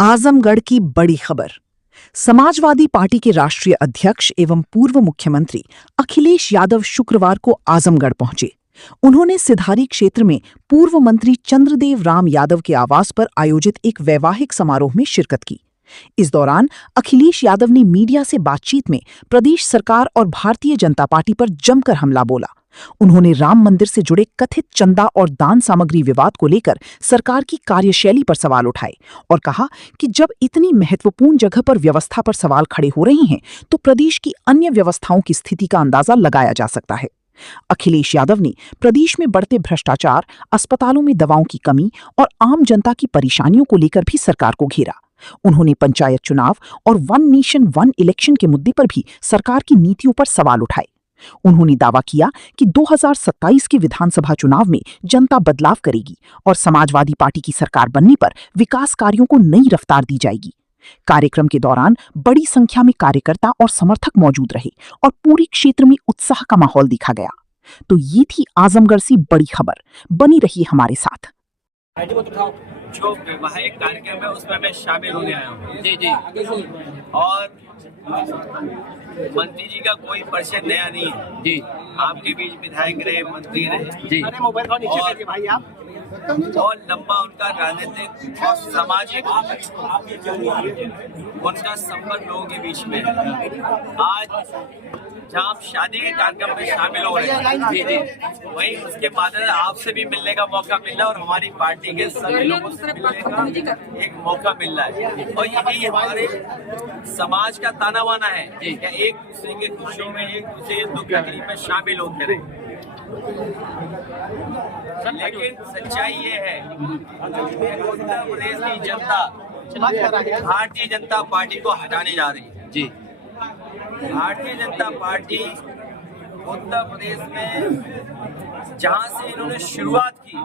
आजमगढ़ की बड़ी खबर। समाजवादी पार्टी के राष्ट्रीय अध्यक्ष एवं पूर्व मुख्यमंत्री अखिलेश यादव शुक्रवार को आजमगढ़ पहुंचे। उन्होंने सिधारी क्षेत्र में पूर्व मंत्री चंद्रदेव राम यादव के आवास पर आयोजित एक वैवाहिक समारोह में शिरकत की। इस दौरान अखिलेश यादव ने मीडिया से बातचीत में प्रदेश सरकार और भारतीय जनता पार्टी पर जमकर हमला बोला। उन्होंने राम मंदिर से जुड़े कथित चंदा और दान सामग्री विवाद को लेकर सरकार की कार्यशैली पर सवाल उठाए और कहा कि जब इतनी महत्वपूर्ण जगह पर व्यवस्था पर सवाल खड़े हो रहे हैं तो प्रदेश की अन्य व्यवस्थाओं की स्थिति का अंदाजा लगाया जा सकता है। अखिलेश यादव ने प्रदेश में बढ़ते भ्रष्टाचार, अस्पतालों में दवाओं की कमी और आम जनता की परेशानियों को लेकर भी सरकार को घेरा। उन्होंने पंचायत चुनाव और वन नेशन वन इलेक्शन के मुद्दे पर भी सरकार की नीतियों पर सवाल उठाए। उन्होंने दावा किया कि 2027 के विधानसभा चुनाव में जनता बदलाव करेगी और समाजवादी पार्टी की सरकार बनने पर विकास कार्यों को नई रफ्तार दी जाएगी। कार्यक्रम के दौरान बड़ी संख्या में कार्यकर्ता और समर्थक मौजूद रहे और पूरे क्षेत्र में उत्साह का माहौल देखा गया। तो ये थी आजमगढ़ से बड़ी खबर। बनी रही हमारे साथ। जो वैवाहिक कार्यक्रम है उसमें मैं शामिल होने आया हूँ। जी। और मंत्री जी का कोई परिचय नया नहीं है जी। आपके बीच विधायक रहे, मंत्री रहे जी। और लंबा उनका राजनीतिक और सामाजिक उनका संपर्क लोगों के बीच में। आज जहाँ आप शादी के कार्यक्रम में शामिल हो रहे हैं जी, वहीं उसके बाद आपसे भी मिलने का मौका मिल रहा है और हमारी पार्टी के सभी लोगों से मिलने का एक मौका मिल रहा है। और यही हमारे समाज का ताना बाना है कि एक दूसरे के खुशियों में, एक दूसरे के दुख तकलीफ में शामिल होते रहे। लेकिन सच्चाई ये है उत्तर प्रदेश की जनता भारतीय जनता पार्टी को हटाने जा रही है जी। भारतीय जनता पार्टी उत्तर प्रदेश में जहां से इन्होंने शुरुआत की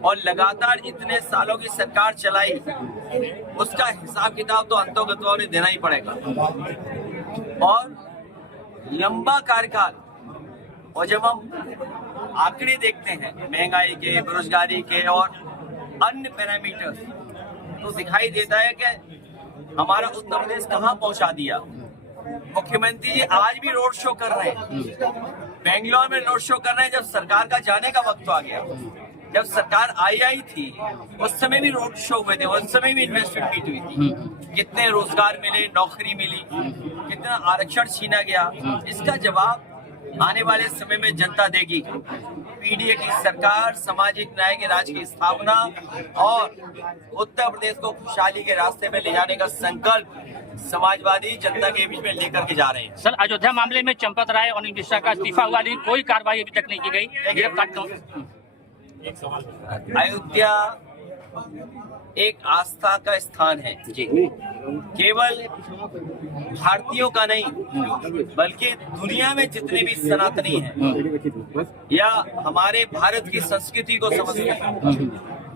और लगातार इतने सालों की सरकार चलाई, उसका हिसाब किताब तो अंतोगत्वा उन्हें देना ही पड़ेगा। और लंबा कार्यकाल, और जब हम आंकड़े देखते हैं महंगाई के, बेरोजगारी के और अन्य पैरामीटर्स, तो दिखाई देता है कि हमारा उत्तर प्रदेश कहां पहुंचा दिया। मुख्यमंत्री जी आज भी रोड शो कर रहे हैं, बेंगलोर में रोड शो कर रहे हैं। जब सरकार का जाने का वक्त आ गया, जब सरकार आई थी उस समय भी रोड शो हुए थे, उस समय भी इन्वेस्टमेंट मीट हुई थी। कितने रोजगार मिले, नौकरी मिली, कितना आरक्षण छीना गया, इसका जवाब आने वाले समय में जनता देगी। पीडीए की सरकार सामाजिक न्याय के राज्य की स्थापना और उत्तर प्रदेश को खुशहाली के रास्ते में ले जाने का संकल्प समाजवादी जनता के बीच में लेकर के जा रहे हैं। सर, अयोध्या मामले में चंपत राय और अनिल मिश्रा का इस्तीफा हुआ, लेकिन कोई कार्रवाई अभी तक नहीं की गई। अयोध्या एक आस्था का स्थान है जी। केवल भारतीयों का नहीं बल्कि दुनिया में जितने भी सनातनी हैं या हमारे भारत की संस्कृति को समझते हैं,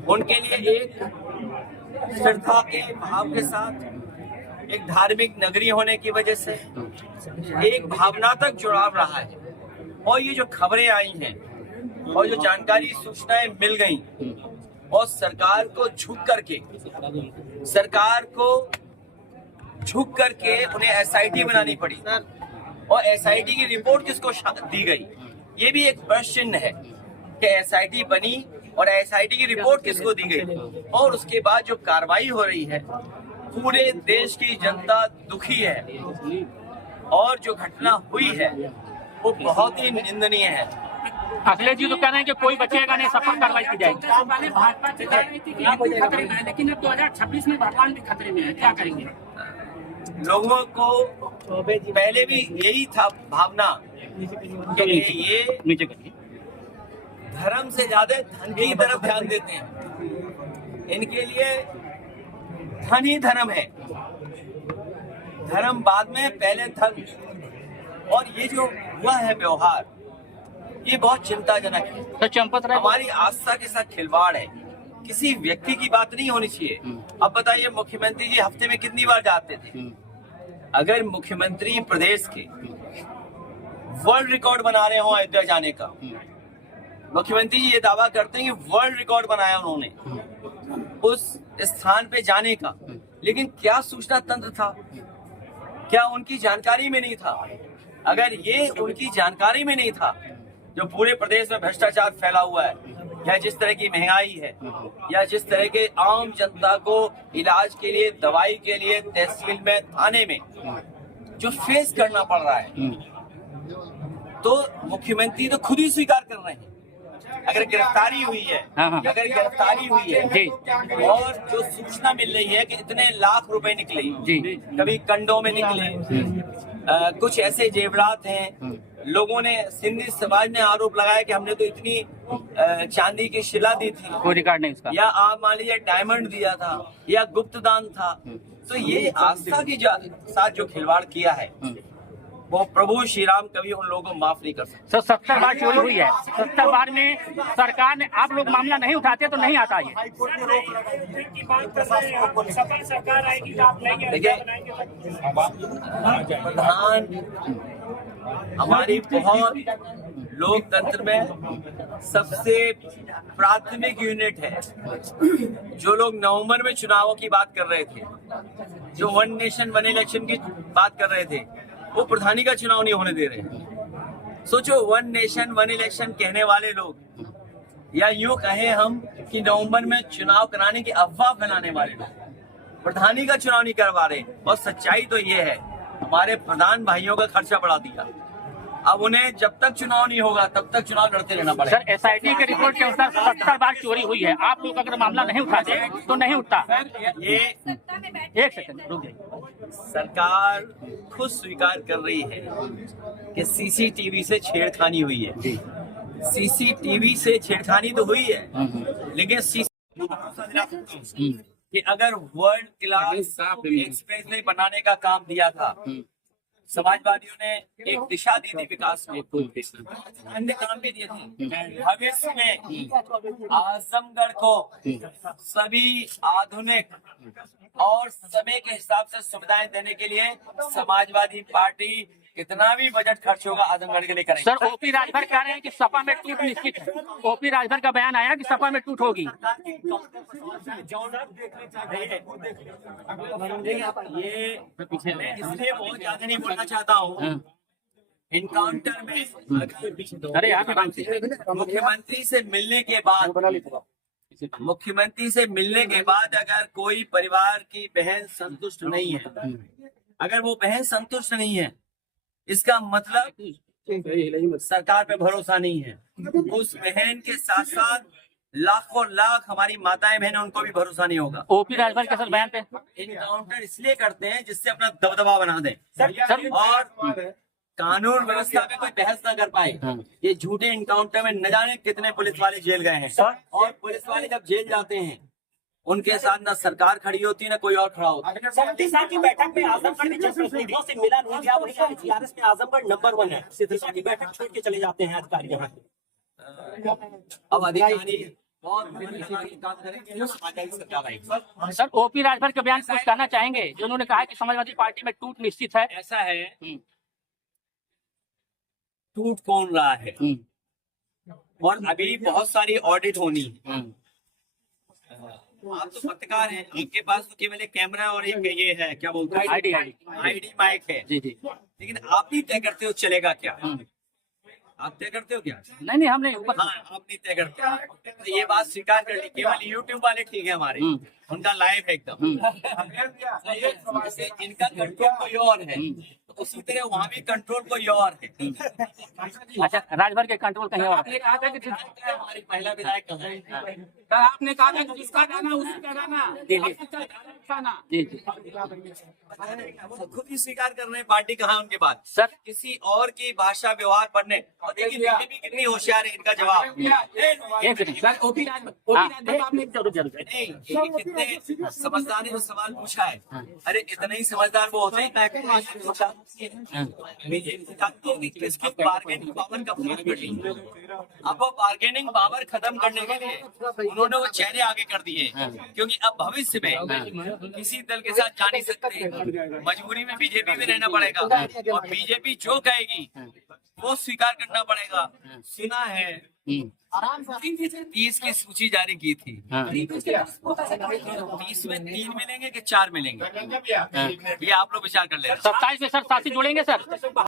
उनके लिए एक श्रद्धा के भाव के साथ, एक धार्मिक नगरी होने की वजह से एक भावनात्मक जुड़ाव रहा है। और ये जो खबरें आई हैं और जो जानकारी सूचनाएं मिल गई और सरकार को झुक करके उन्हें एसआईटी बनानी पड़ी और एसआईटी की रिपोर्ट किसको दी गई, ये भी एक प्रश्न है कि एसआईटी बनी और एसआईटी की रिपोर्ट किसको दी गई। और उसके बाद जो कार्रवाई हो रही है, पूरे देश की जनता दुखी है और जो घटना हुई है वो बहुत ही निंदनीय है। अखिलेश जी तो कह रहे हैं कि कोई बचेगा नहीं, सब पर कार्रवाई की जाएगी। भाजपा खतरे में है, लेकिन अब 2026 में भगवान भी खतरे में है, क्या करेंगे? लोगों को पहले भी यही था भावना कि ये धर्म से ज्यादा धन की तरफ ध्यान देते हैं। इनके लिए धन ही धर्म है, धर्म बाद में, पहले धन। और ये जो हुआ है व्यवहार, ये बहुत चिंताजनक है। तो चंपत राय हमारी आस्था के साथ खिलवाड़ है, किसी व्यक्ति की बात नहीं होनी चाहिए। अब बताइए, मुख्यमंत्री जी हफ्ते में कितनी बार जाते थे? अगर मुख्यमंत्री प्रदेश के वर्ल्ड रिकॉर्ड बना रहे हो अयोध्या जाने का, मुख्यमंत्री जी ये दावा करते हैं कि वर्ल्ड रिकॉर्ड बनाया उन्होंने, उस स्थान पे जाने का, लेकिन क्या सूचना तंत्र था? क्या उनकी जानकारी में नहीं था? अगर ये उनकी जानकारी में नहीं था, जो पूरे प्रदेश में भ्रष्टाचार फैला हुआ है, या जिस तरह की महंगाई है, या जिस तरह के आम जनता को इलाज के लिए, दवाई के लिए तहसील में, थाने में जो फेस करना पड़ रहा है, तो मुख्यमंत्री तो खुद ही स्वीकार कर रहे हैं। अगर गिरफ्तारी हुई है, अगर गिरफ्तारी हुई है और जो सूचना मिल रही है कि इतने लाख रुपए निकले, कभी कंडों में निकले, कुछ ऐसे जेवरात हैं, लोगों ने, सिंधी समाज ने आरोप लगाया कि हमने तो इतनी चांदी की शिला दी थी, कोई रिकॉर्ड नहीं उसका, या आप मान लीजिए डायमंड दिया था, या गुप्त दान था। तो ये आस्था के साथ जो खिलवाड़ किया है, वो प्रभु श्री राम कभी उन लोगों को माफ नहीं कर सकते। सर 70 बार चोरी हुई है, 70 बार में सरकार ने, आप लोग मामला नहीं उठाते तो नहीं आता ये। देखिए, प्रधान हमारी बहुत लोकतंत्र में सबसे प्राथमिक यूनिट है। जो लोग नवंबर में चुनावों की बात कर रहे थे, जो वन नेशन वन इलेक्शन की बात कर रहे थे, वो प्रधानी का चुनाव नहीं होने दे रहे। सोचो, वन नेशन वन इलेक्शन कहने वाले लोग, या यूं कहें हम कि नवंबर में चुनाव कराने की अफवाह फैलाने वाले लोग प्रधानी का चुनाव नहीं करवा रहे। और सच्चाई तो ये है, हमारे प्रधान भाइयों का खर्चा बढ़ा दिया। अब उन्हें जब तक चुनाव नहीं होगा तब तक चुनाव लड़ते रहना पड़ेगा। सर एसआईटी के रिपोर्ट के अनुसार 70 बार चोरी हुई है, आप लोग अगर मामला नहीं उठाते तो नहीं उठता। ये एक सेकंड रुक जाइए, सरकार खुद स्वीकार कर रही है कि सीसीटीवी से छेड़खानी हुई है। सीसीटीवी से छेड़खानी तो हुई है, लेकिन कि अगर वर्ल्ड क्लास एक्सप्रेसवे बनाने का काम दिया था, समाजवादियों ने एक दिशा दी थी विकास में, अन्य काम भी दिए थे। भविष्य में आजमगढ़ को सभी आधुनिक और समय के हिसाब से सुविधाएं देने के लिए समाजवादी पार्टी कितना भी बजट खर्च होगा आजमगढ़ के लिए करेंगे। सर ओपी राजभर कह रहे हैं कि सपा में टूट निश्चित है। ओपी राजभर का बयान आया कि सपा में टूट होगी। ये मैं इसलिए बहुत ज्यादा नहीं बोलना चाहता हूँ। इनकाउंटर में अरे यार, मुख्यमंत्री से मिलने के बाद अगर कोई परिवार की बहन संतुष्ट नहीं है, अगर वो बहन संतुष्ट नहीं है, इसका मतलब सरकार पे भरोसा नहीं है। उस बहन के साथ साथ लाखों लाख हमारी माताएं बहनें, उनको भी भरोसा नहीं होगा। ओपी राजभर के सर बयान पे इनकाउंटर इसलिए करते हैं जिससे अपना दबदबा बना दें और कानून व्यवस्था में कोई बहस ना कर पाए। ये झूठे इनकाउंटर में न जाने कितने पुलिस वाले जेल गए हैं, और पुलिस वाले जब जेल जाते हैं उनके साथ ना सरकार खड़ी होती है ना कोई और खड़ा होता है। दिशा की बैठक में आजमगढ़ में जिस प्रतिनिधियों से मिला नहीं गया, वही जीआरएस में आजमगढ़ नंबर 1 है। दिशा की बैठक छोड़ के चले जाते हैं अधिकारी यहाँ से। अब अधिकारी काम करेंगे, समाजवादी सरकार आएगी। सर ओपी राजभर के बयान कुछ कहना चाहेंगे, जो उन्होंने कहा कि समाजवादी पार्टी में टूट निश्चित है। ऐसा है, टूट कौन रहा है, और अभी बहुत सारी ऑडिट होनी है। आप तो पत्रकार हैं, आपके पास तो केवल एक कैमरा और एक ये है, क्या बोलते हैं, आईडी माइक है। जी जी, लेकिन आप नहीं तय करते हो चलेगा क्या? आप तय करते हो क्या? नहीं हम नहीं ऊपर। हाँ, आप नहीं तय करते। तो ये बात स्वीकार कर ली। केवल यूट्यूब वाले ठीक है हमारे, उनका लाइव है एकदम। जैसे इनका कंट्रोल कोई और है, तो उसी तरह वहाँ भी कंट्रोल कोई और है। अच्छा, राजभर के कंट्रोल कहीं और। आपने कहा था कि हमारी महिला विधायक कहाँ है? आपने कहा था जिसका गाना उसी का गाना। जी जी वो खुद ही स्वीकार कर रहे हैं पार्टी कहाँ है उनके पास। सर किसी और की भाषा व्यवहार पढ़ने, और देखिए बीजेपी कितनी होशियार है, इनका जवाब एक सेकंड सर, ओपी राजभर आपने जरूर नहीं, कितने समझदार ने जो सवाल पूछा है। अरे इतने ही समझदार वो होते हैं बीजेपी चाहती है कि किसकी बार्गेनिंग पावर का प्रयोग कर ली। अब वो बार्गेनिंग पावर खत्म करने के लिए उन्होंने वो चेहरे आगे कर दिए, क्योंकि अब भविष्य में किसी दल के साथ जा नहीं सकते, मजबूरी में बीजेपी में रहना पड़ेगा, और बीजेपी जो कहेगी वो स्वीकार करना पड़ेगा। सुना है 30 की सूची जारी की थी। हाँ। 30 में 3 मिलेंगे कि 4 मिलेंगे, ये आप लोग विचार कर लेना। 27 में सर साथी जोड़ेंगे सर।